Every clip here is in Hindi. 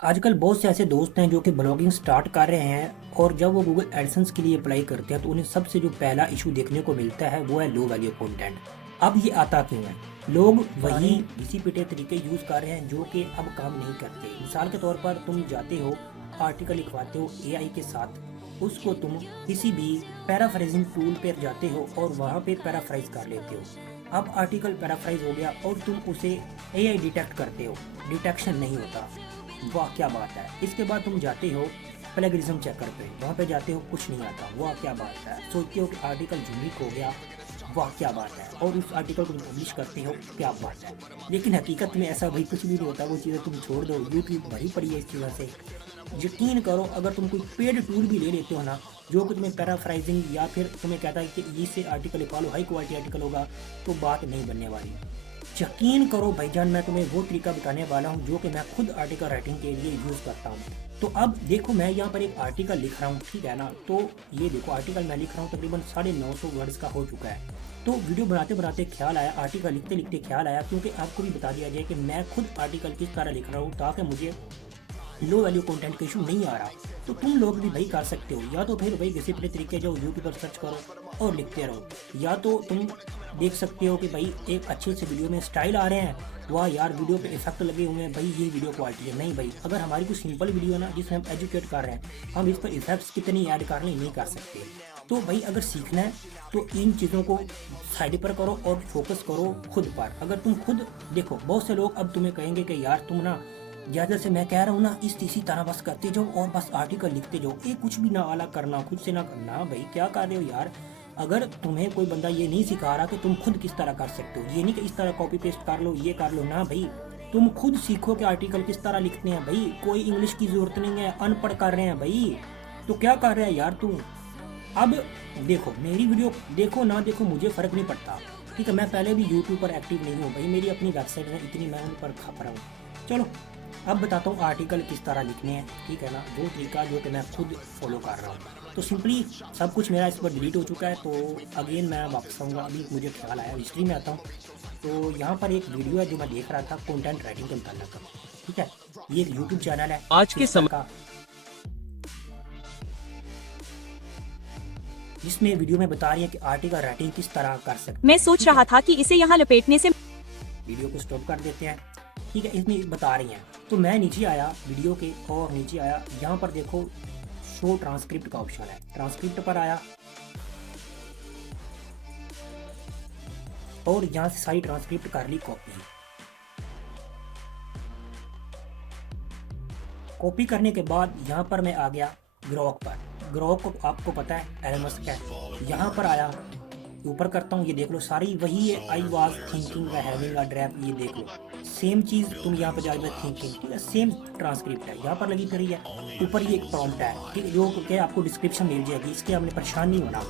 आजकल बहुत से ऐसे दोस्त हैं जो कि ब्लॉगिंग स्टार्ट कर रहे हैं और जब वो गूगल एडसेंस के लिए अप्लाई करते हैं तो उन्हें सबसे जो पहला इशू देखने को मिलता है वो है लो वैल्यू कंटेंट। अब ये आता क्यों है? लोग वही घिसी पिटे तरीके यूज़ कर रहे हैं जो कि अब काम नहीं करते। मिसाल के तौर पर तुम जाते हो, आर्टिकल लिखवाते हो एआई के साथ, उसको तुम किसी भी पैराफ्रेजिंग टूल पर जाते हो और वहाँ पे पैराफ्राइज कर लेते हो। अब आर्टिकल पैराफ्राइज हो गया और तुम उसे एआई डिटेक्ट करते हो, डिटेक्शन नहीं होता। वाह क्या बात है। इसके बाद तुम जाते हो प्लेगरिज्म चेकर पे, वहाँ पे जाते हो कुछ नहीं आता, वाह क्या बात है। सोचते हो कि आर्टिकल यूनिक हो गया, वाह क्या बात है, और उस आर्टिकल को पब्लिश करते हो, क्या बात है। लेकिन हकीकत में ऐसा भाई कुछ भी नहीं होता। वो चीज़ें तुम छोड़ दो, यूट्यूब भरी पड़ी है इस चीज़ों से। यकीन करो, अगर तुम कोई पेड टूल भी ले लेते हो ना, जो कि तुम्हें पैराफ्राइजिंग या फिर तुम्हें कहता है कि इससे आर्टिकल निकालो, हाई क्वालिटी आर्टिकल होगा, तो बात नहीं बनने वाली। यकीन करो भाईजान, मैं तुम्हें वो तरीका बताने वाला हूँ जो कि मैं खुद आर्टिकल राइटिंग के लिए यूज़ करता हूँ। तो अब देखो, मैं यहाँ पर एक आर्टिकल लिख रहा हूँ, ठीक है ना। तो ये देखो, आर्टिकल मैं लिख रहा हूँ तकरीबन 950 वर्ड्स का हो चुका है। तो वीडियो बनाते बनाते ख्याल आया, आर्टिकल लिखते लिखते ख्याल आया, क्योंकि आपको भी बता दिया जाए कि मैं खुद आर्टिकल किस तरह लिख रहा हूँ ताकि मुझे लो वैल्यू कंटेंट का इशू नहीं आ रहा। तो तुम लोग भी भाई कर सकते हो, या तो फिर भाई किसी अपने तरीके जाओ यूट्यूब पर सर्च करो और लिखते रहो, या तो तुम देख सकते हो कि भाई एक अच्छे से वीडियो में स्टाइल आ रहे हैं, वाह यार वीडियो पे इफेक्ट लगे हुए हैं, भाई ये वीडियो क्वालिटी है। नहीं भाई, अगर हमारी कोई सिंपल वीडियो है ना जिसमें हम एजुकेट कर रहे हैं, हम इस पर इफेक्ट्स कितनी ऐड कर रहे हैं नहीं कर सकते। तो भाई अगर सीखना है तो इन चीज़ों को साइड पर करो और फोकस करो खुद पर। अगर तुम खुद देखो, बहुत से लोग अब तुम्हें कहेंगे कि यार तुम ना, ज़्यादा से मैं कह रहा हूँ ना, इसी तरह बस करते जाओ और बस आर्टिकल लिखते जाओ, ये कुछ भी ना अलग करना, खुद से ना करना। भाई क्या कर रहे हो यार? अगर तुम्हें कोई बंदा ये नहीं सिखा रहा कि तुम खुद किस तरह कर सकते हो, ये नहीं कि इस तरह कॉपी पेस्ट कर लो, ये कर लो ना भाई। तुम खुद सीखो कि आर्टिकल किस तरह लिखते हैं। भाई कोई इंग्लिश की ज़रूरत नहीं है, अनपढ़ कर रहे हैं भाई। तो क्या कर रहे हैं यार तुम? अब देखो, मेरी वीडियो देखो ना देखो मुझे फ़र्क नहीं पड़ता, ठीक है। मैं पहले भी यूट्यूब पर एक्टिव नहीं हूँ भाई, मेरी अपनी वेबसाइट है, इतनी मैं उन पर खप रहा हूँ। चलो अब बताता हूँ आर्टिकल किस तरह लिखने हैं, ठीक है ना। वो तरीका जो कि मैं खुद फॉलो कर रहा हूँ। तो सिंपली सब कुछ मेरा इस पर डिलीट हो चुका है, तो अगेन मैं वापस आऊँगा। अभी मुझे ख्याल आया, हिस्ट्री में आता हूँ। तो यहाँ पर एक वीडियो है जो मैं देख रहा था कंटेंट राइटिंग के मुताल्लिक, ठीक है। ये एक यूट्यूब चैनल है आज के फिस्टल समय का, जिसमें वीडियो में बता रही है कि आर्टिकल राइटिंग किस तरह कर सकते मैं हैं, सोच ठीक है। रहा था कि इसे यहाँ लपेटने से वीडियो को स्टॉप कर देते हैं, ठीक है। इसमें बता रही हैं। तो मैं नीचे आया वीडियो के, और नीचे आया, यहाँ पर देखो शो ट्रांसक्रिप्ट का ऑप्शन है, ट्रांसक्रिप्ट पर आया और यहाँ से सारी ट्रांसक्रिप्ट कर ली कॉपी। कॉपी करने के बाद यहाँ पर मैं आ गया ग्रोक पर। ग्रोक को आपको पता है एलमस का है। यहाँ पर आया, ऊपर करता हूँ, ये देख लो सारी वही है। I was thinking having a drape, ये देख लो सेम चीज़। तुम यहाँ पर जाके थिंकिंग, ठीक है, सेम ट्रांसक्रिप्ट है, यहाँ पर लगी फिर है। ऊपर ये एक प्रॉम्प्ट है, ठीक है, जो क्या आपको डिस्क्रिप्शन मिल जाएगी, इसके हमने परेशान नहीं होना,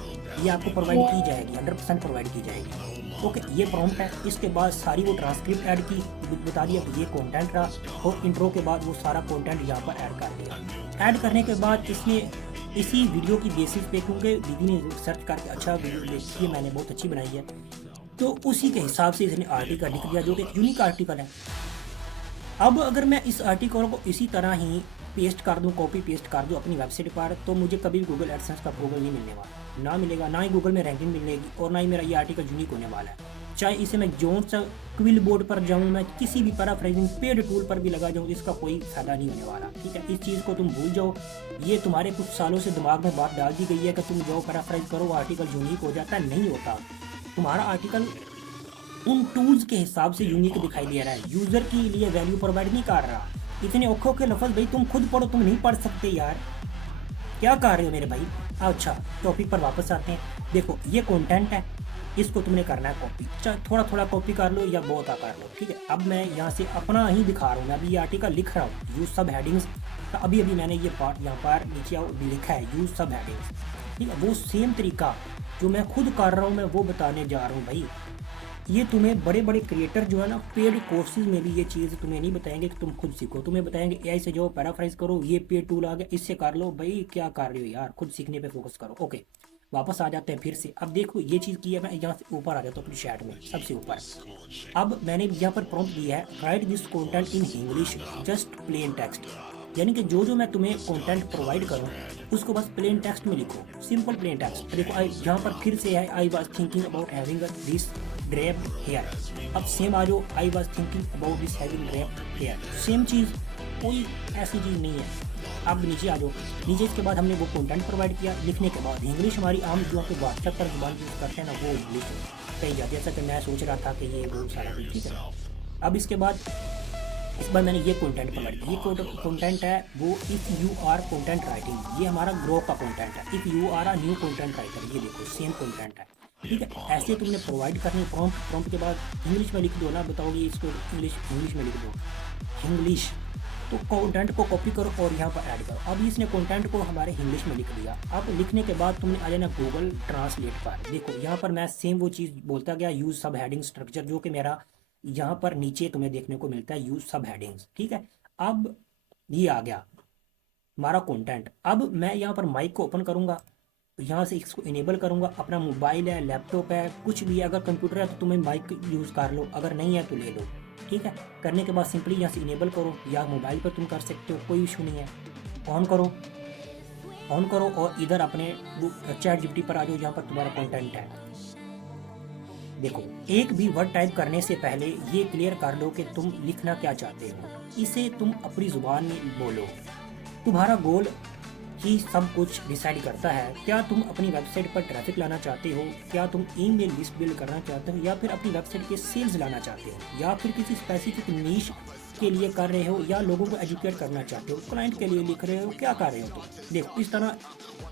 ये आपको प्रोवाइड की जाएगी, 100% प्रोवाइड की जाएगी। ओके, ये प्रॉम्प्ट है। इसके बाद सारी वो ट्रांसक्रिप्ट ऐड की, बता दिया कि ये कंटेंट रहा, और इंट्रो के बाद वो सारा कंटेंट यहाँ पर ऐड कर दिया। ऐड करने के बाद इसने इसी वीडियो की बेसिस पे, क्योंकि दीदी ने सर्च करके अच्छा वीडियो देखी है मैंने, बहुत अच्छी बनाई है, तो उसी के हिसाब से इसने आर्टिकल लिख दिया जो कि एक यूनिक आर्टिकल है। अब अगर मैं इस आर्टिकल को इसी तरह ही पेस्ट कर दूं, कॉपी पेस्ट कर दूं अपनी वेबसाइट पर, तो मुझे कभी भी गूगल एडसेंस का अप्रूवल नहीं मिलने वाला, ना मिलेगा, ना ही गूगल में रैंकिंग मिलेगी, और ना ही मेरा ये आर्टिकल यूनिक होने वाला है। चाहे इसे मैं जोन सा क्विल बोर्ड पर जाऊँ, मैं किसी भी पैराफ्रेजिंग पेड टूल पर भी लगा जाऊँ, इसका कोई फायदा नहीं होने वाला, ठीक है। इस चीज़ को तुम भूल जाओ। ये तुम्हारे कुछ सालों से दिमाग में बात डाल दी गई है कि तुम जाओ पैराफ्राइज करो, आर्टिकल यूनिक हो जाता है, नहीं होता। तुम्हारा आर्टिकल उन टूल्स के हिसाब से यूनिक दिखाई दे रहा है, यूज़र के लिए वैल्यू प्रोवाइड नहीं कर रहा। इतने औखे औखे लफ्ज़ भाई तुम खुद पढ़ो, तुम नहीं पढ़ सकते यार, क्या कर रहे हो मेरे भाई। अच्छा, टॉपिक पर वापस आते हैं। देखो ये कंटेंट है, इसको तुमने करना है कॉपी, चाहे थोड़ा थोड़ा कॉपी कर लो या बहुत कर लो, ठीक है। अब मैं यहाँ से अपना ही दिखा रहा हूँ, मैं अभी ये आर्टिकल लिख रहा हूँ, यूज सब हेडिंग्स का अभी अभी मैंने ये पार्ट यहाँ पर नीचे लिखा है, यूज सब हेडिंग्स, ठीक है। वो सेम तरीका जो मैं खुद कर रहा हूँ मैं वो बताने जा रहा हूँ भाई। ये तुम्हें बड़े बड़े क्रिएटर जो है ना, पेड कोर्सेज में भी ये चीज़ तुम्हें नहीं बताएंगे कि तुम खुद सीखो, तुम्हें बताएंगे एआई से जो पैराफ्राइज करो, ये पेड टूल आ गया इससे कर लो। भाई क्या कर रहे हो यार, खुद सीखने पे फोकस करो। ओके, वापस आ जाते हैं फिर से। अब देखो ये चीज़ की है, मैं यहाँ से ऊपर आ जाता हूँ अपनी चैट में सबसे ऊपर। अब मैंने यहाँ पर प्रॉम्प्ट दिया है, right this content in English just plain text. यानी कि जो मैं तुम्हें कंटेंट प्रोवाइड करूँ उसको बस प्लेन टेक्स्ट में लिखो, सिंपल प्लेन टेक्स्ट। देखो यहाँ पर फिर से है I was thinking about having this drape here. अब सेम आ जाओ I was thinking about this having drape here, same चीज़, कोई ऐसी चीज़ नहीं है। अब नीचे आ जाओ, नीचे इसके बाद हमने वो कंटेंट प्रोवाइड किया, लिखने के बाद इंग्लिश हमारी आम जो कि व्हाट्सएप पर जुबान यूज़ करते हैं ना वो इंग्लिश कही जाती है। जैसा कि मैं सोच रहा था कि ये बहुत सारा ठीक है। अब इसके बाद इस बार मैंने ये कंटेंट प्रोवाइड किया, ये कंटेंट है वो if you are content writing, ये हमारा ग्रो का कंटेंट है। If you are a new content writer, ये देखो सेम कंटेंट है, ठीक है। ऐसे तुमने प्रोवाइड करनी, प्रॉम्प्ट के बाद इंग्लिश में लिख दो ना, बताओगे इसको इंग्लिश में लिख दो इंग्लिश, तो कंटेंट को कॉपी करो और यहाँ पर ऐड करो। अब इसने कंटेंट को हमारे इंग्लिश में लिख दिया। अब लिखने के बाद तुमने आ जाना गूगल ट्रांसलेट पर। देखो यहाँ पर मैं सेम वो चीज़ बोलता गया, यूज़ सब हेडिंग स्ट्रक्चर, जो कि मेरा यहाँ पर नीचे तुम्हें देखने को मिलता है, यूज़ सब हेडिंग्स, ठीक है। अब ये आ गया हमारा कंटेंट। अब मैं यहाँ पर माइक को ओपन करूँगा, यहाँ से इसको इनेबल करूँगा। अपना मोबाइल है, लैपटॉप है, कुछ भी, अगर कंप्यूटर है तो तुम्हें माइक यूज़ कर लो, अगर नहीं है तो ले लो, ठीक है। करने के बाद सिंपली यहाँ से इनेबल करो, या मोबाइल पर तुम कर सकते हो, कोई इशू नहीं है। ऑन करो और इधर अपने चैट जीपीटी पर आ जाओ, जहाँ पर तुम्हारा कंटेंट है। देखो एक भी वर्ड टाइप करने से पहले ये क्लियर कर लो कि तुम लिखना क्या चाहते हो, इसे तुम अपनी ज़ुबान में बोलो। तुम्हारा गोल ही सब कुछ डिसाइड करता है। क्या तुम अपनी वेबसाइट पर ट्रैफिक लाना चाहते हो, क्या तुम ईमेल लिस्ट बिल्ड करना चाहते हो, या फिर अपनी वेबसाइट के सेल्स लाना चाहते हो, या फिर किसी स्पेसिफिक नीश के लिए कर रहे हो, या लोगों को एजुकेट करना चाहते हो, क्लाइंट के लिए लिख रहे हो, क्या कर रहे हो तुम। देखो इस तरह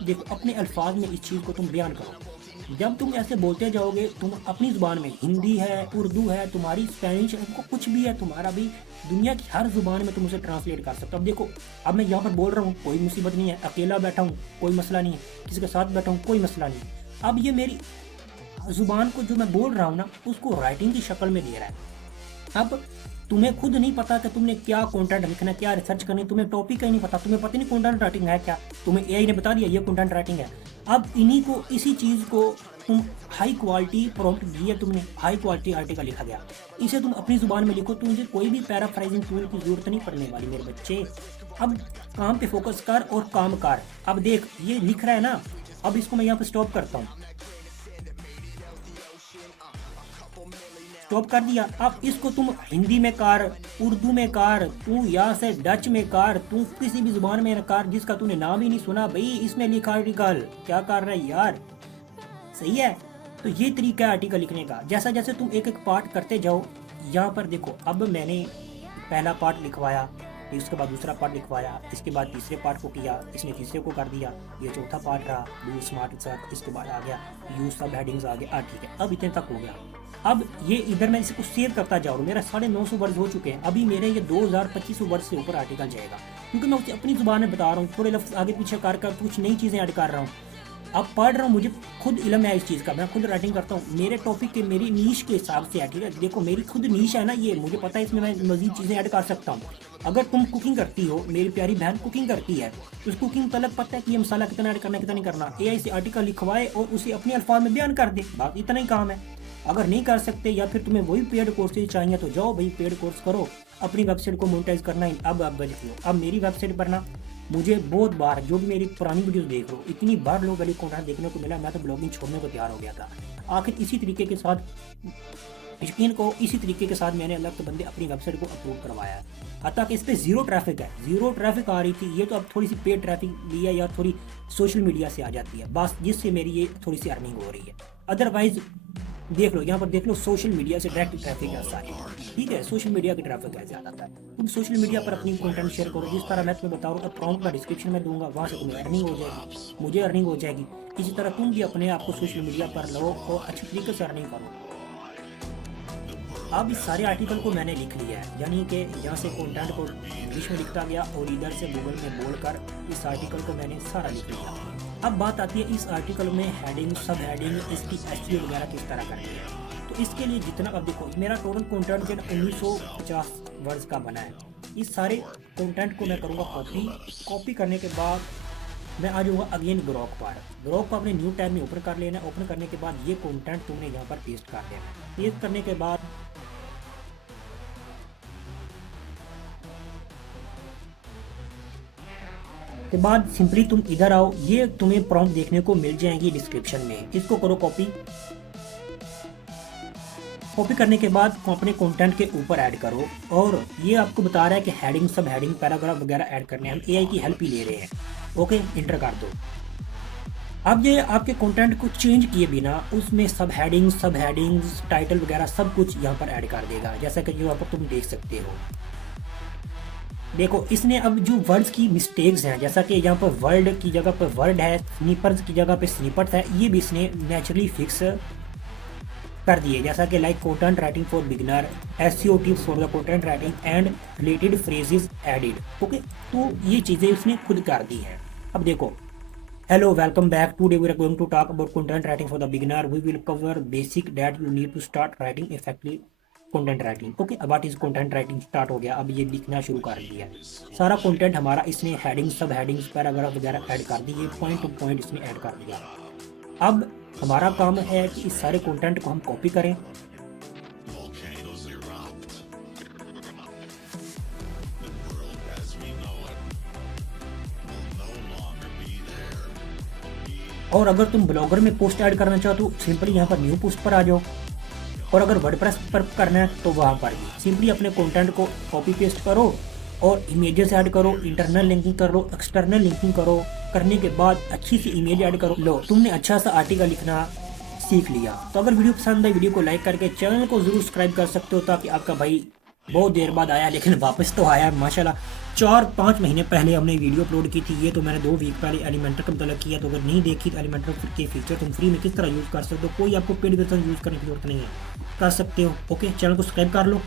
देखो अपने अल्फाज में इस चीज़ को तुम बयान करो। जब तुम ऐसे बोलते जाओगे, तुम अपनी ज़ुबान में, हिंदी है, उर्दू है, तुम्हारी स्पेनिश है, कुछ भी है तुम्हारा भी, दुनिया की हर ज़ुबान में तुम उसे ट्रांसलेट कर सकते हो। अब देखो अब मैं यहाँ पर बोल रहा हूँ, कोई मुसीबत नहीं है, अकेला बैठा हूँ कोई मसला नहीं है, किसी के साथ बैठा हूँ कोई मसला नहीं है। अब ये मेरी ज़ुबान को जो मैं बोल रहा हूँ ना, उसको राइटिंग की शक्ल में दे रहा है। अब तुम्हें खुद नहीं पता कि तुमने क्या कंटेंट लिखना है, क्या रिसर्च करनी, तुम्हें टॉपिक का ही नहीं पता, तुम्हें पता नहीं कंटेंट राइटिंग है क्या, तुम्हें एआई ने बता दिया ये कंटेंट राइटिंग है। अब इन्हीं को, इसी चीज़ को तुम हाई क्वालिटी प्रॉम्प्ट दिया, तुमने हाई क्वालिटी आर्टिकल लिखा गया, इसे तुम अपनी ज़ुबान में लिखो, तुझे कोई भी पैराफ्राइजिंग टूल की ज़रूरत नहीं पड़ने वाली मेरे बच्चे। अब काम पे फोकस कर और काम कर। अब देख ये लिख रहा है ना, अब इसको मैं यहाँ पर स्टॉप करता हूँ, स्टॉप कर दिया। अब इसको तुम हिंदी में कर, उर्दू में कर, तू यहाँ से डच में कर, तू किसी भी जुबान में कर जिसका तूने नाम ही नहीं सुना, भाई इसमें लिखा आर्टिकल, क्या कर रहा है यार, सही है। तो ये तरीका है आर्टिकल लिखने का। जैसा जैसे तुम एक एक पार्ट करते जाओ, यहाँ पर देखो अब मैंने पहला पार्ट लिखवाया, इसके बाद दूसरा पार्ट लिखवाया, इसके बाद तीसरे पार्ट को किया, इसने तीसरे को कर दिया, ये चौथा पार्ट रहा डू स्मार्ट सर्च, इसके बाद आ गया यूज सब हेडिंग्स आ गया, ठीक है। अब इतने तक हो गया। अब ये इधर मैं इसको सेव करता जा रहा हूँ, मेरा 950 वर्ड हो चुके हैं, अभी मेरे ये 2025 वर्ड से ऊपर आर्टिकल जाएगा, क्योंकि मैं उसे अपनी जुबान में बता रहा हूँ, थोड़े लफ्ज़ आगे पीछे कर कुछ नई चीज़ें ऐड कर रहा हूँ। अब पढ़ रहा हूँ, मुझे खुद इल्म है इस चीज़ का, मैं खुद राइटिंग करता हूँ, मेरे टॉपिक के मेरी नीश के हिसाब से है, ठीक है। देखो मेरी खुद नीश है ना, ये मुझे पता है, इसमें मैं मज़ीद चीज़ें ऐड कर सकता हूँ। अगर तुम कुकिंग करती हो, मेरी प्यारी बहन कुकिंग करती है, तो उस कुकिंग का अलग पता है कि ये मसाला कितना ऐड करना कितना नहीं करना, एआई से आर्टिकल लिखवाए और उसे अपने अल्फाज में बयान कर दे, बात इतना ही काम है। अगर नहीं कर सकते या फिर तुम्हें वही पेड कोर्सेज चाहिए तो जाओ भाई पेड कोर्स करो, अपनी वेबसाइट को मोनेटाइज करना ही अब लिख लो। अब मेरी वेबसाइट पर ना मुझे बहुत बार, जो भी मेरी पुरानी वीडियोस देख लो, इतनी बार लोग वाली कंटेंट देखने को मिला, मैं तो ब्लॉगिंग छोड़ने को तैयार हो गया था। आखिर इसी तरीके के साथ, यकीन को इसी तरीके के साथ मैंने अलग के बंदे अपनी वेबसाइट को अपलोड करवाया है, हत्ता कि इस पर जीरो ट्रैफिक है, जीरो ट्रैफिक आ रही थी, ये तो अब थोड़ी सी पेड ट्रैफिक ली है या थोड़ी सोशल मीडिया से आ जाती है बस, जिससे मेरी ये थोड़ी सी अर्निंग हो रही है। अदरवाइज देख लो, यहाँ पर देख लो, सोशल मीडिया से डायरेक्ट ट्रैफिक है सारी, ठीक है, सोशल मीडिया की ट्रैफिक है ज़्यादातर। तुम सोशल मीडिया पर अपनी कंटेंट शेयर करो, जिस तरह मैं तुम्हें बता रहा हूँ, प्रॉम्प्ट मैं डिस्क्रिप्शन में दूंगा, वहाँ से तुम्हें अर्निंग हो जाएगी, मुझे अर्निंग हो जाएगी। इसी तरह तुम भी अपने आप को सोशल मीडिया पर लो और अच्छी तरीके से अर्निंग करो। अब इस सारे आर्टिकल को मैंने लिख लिया है, यानी कि यहाँ से कंटेंट को इंग्लिश में लिखता गया और इधर से गूगल में बोलकर इस आर्टिकल को मैंने सारा लिख लिया। अब बात आती है इस आर्टिकल में हेडिंग, सब हेडिंग, इसकी एसईओ वगैरह किस तरह करनी है। तो इसके लिए जितना, अब देखो मेरा टोटल कंटेंट जो 1950 वर्ड्स का बना है, इस सारे कंटेंट को मैं करूँगा कॉपी करने के बाद मैं आ जाऊँगा अगेन ग्रोक पर। ग्रोक को अपने न्यू टैब में ओपन कर लेना, ओपन करने के बाद ये कंटेंट तुमने यहाँ पर पेस्ट कर देना। पेस्ट करने के बाद के बाद सिंपली तुम इधर आओ, ये तुम्हें प्रॉम्प्ट देखने को मिल जाएंगी डिस्क्रिप्शन में, इसको करो कॉपी। कॉपी करने के बाद अपने कंटेंट के ऊपर ऐड करो, और ये आपको बता रहा है कि हेडिंग, सब हेडिंग, पैराग्राफ वगैरह ऐड करने हैं, हम एआई की हेल्प ही ले रहे हैं। ओके, इंटर कर दो। अब ये आपके कंटेंट को चेंज किए बिना उसमें सब हेडिंग्स, टाइटल वगैरह सब कुछ यहाँ पर ऐड कर देगा, जैसा कि जो आपको तुम देख सकते हो। देखो इसने अब जो वर्ड्स की मिस्टेक्स हैं, जैसा कि यहाँ पर वर्ड की जगह पर वर्ड है, स्नीपर्स की जगह पे स्नीपर्स है, ये भी इसने नेचुरली फिक्स कर दिए, जैसा कि like content writing for beginner, SEO tips for the content writing and related phrases added. Okay, तो ये चीज़ें उसने खुद कर दी हैं। अब देखो, hello, welcome back, today we are going to talk about content writing for the beginner, we will cover basic that you need to start writing effective content writing. Okay, अब what is content writing start हो गया, अब ये लिखना शुरू कर दिया। सारा कंटेंट हमारा इसने हेडिंग, सब हेडिंग्स, पैराग्राफ वगैरह ऐड कर दिए, पॉइंट टू पॉइंट इसने ऐड कर दिया। अब हमारा काम है कि इस सारे कंटेंट को हम कॉपी करें, और अगर तुम ब्लॉगर में पोस्ट ऐड करना चाहो तो सिंपली यहाँ पर न्यू पोस्ट पर आ जाओ, और अगर वर्डप्रेस पर करना है तो वहाँ पर भी सिंपली अपने कंटेंट को कॉपी पेस्ट करो और इमेजेस ऐड करो, इंटरनल लिंकिंग करो, एक्सटर्नल लिंकिंग करो, करने के बाद अच्छी सी इमेज ऐड करो। लो, तुमने अच्छा सा आर्टिकल लिखना सीख लिया। तो अगर वीडियो पसंद है, वीडियो को लाइक करके चैनल को जरूर सब्सक्राइब कर सकते हो, ताकि आपका भाई बहुत देर बाद आया लेकिन वापस तो आया माशाल्लाह। 4-5 महीने पहले हमने वीडियो अपलोड की थी, ये तो मैंने 2 वीक पहले एलिमेंटर का मतलब किया। तो अगर नहीं देखी तो एलिमेंटर के फीचर तुम फ्री में किस तरह यूज़ कर सकते हो, कोई आपको पेड वर्जन यूज़ करने की जरूरत नहीं है, कर सकते हो। ओके, चैनल को सब्सक्राइब कर लो।